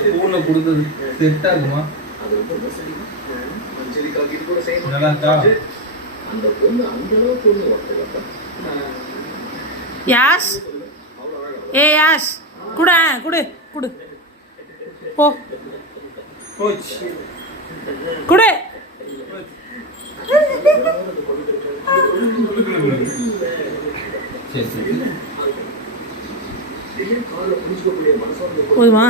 ஸ்கூல்ல கொடுத்தது செட் ஆகுமா? யாஷ், ஏ யாஷ், குடு குடு குடு போ குடு. போதுமா?